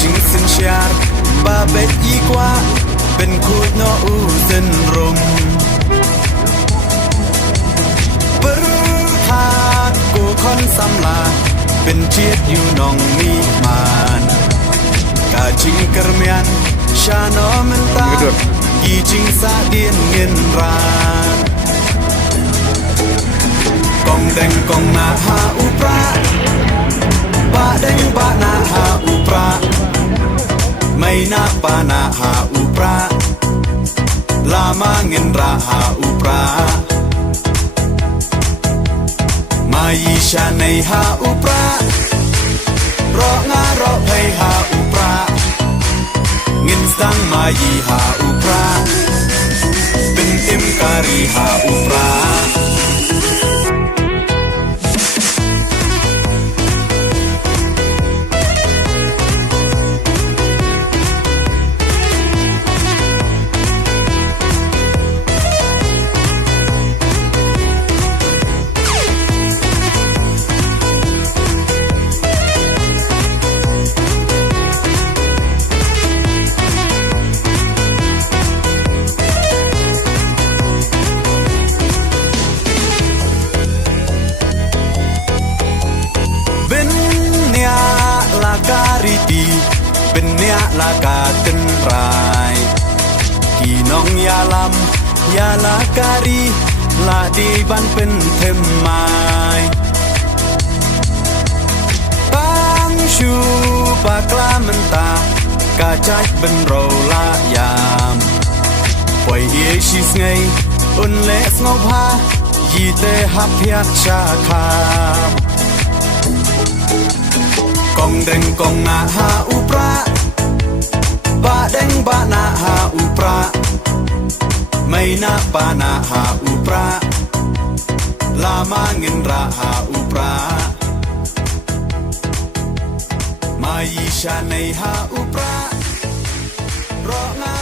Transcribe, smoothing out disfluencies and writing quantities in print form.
จึงสินชาร์บาเบ็ดอีกว่าเป็นคูดโนอูเส้นรมปรึพาดกูคอนสำลาเป็นเจียดอยู่นองมีมานกาจิงกระเมียนชาโนมันตากีจิงสาเดียนเงินรานกองแดงกองนาหาอุปราบาแดงบานาหาอุปราไม่นาปานาหาอุปราลามาเงินราหาอุปรามายีชาในหาอุปรารองารอไพหาอุปราเงินสังมายีหาอุปราเป็นอิมการีหาอุปราเป็นเนียลากาตึนรายกี่น้องยาลำยาลาการีลาดีบันเป็นเทมไม้ตั้งชูปากลามันตากาใจเป็นโรลายามปล่อยเอชิสไงอุ่นเล็กงอพายีเตหับเพียชาคากองแดงกองนาหาอุปราบาแดงบานาหาอุปราไม่นาปานาหาอุปราลามาเงินราหาอุปรามายีชาในหาอุปรารองา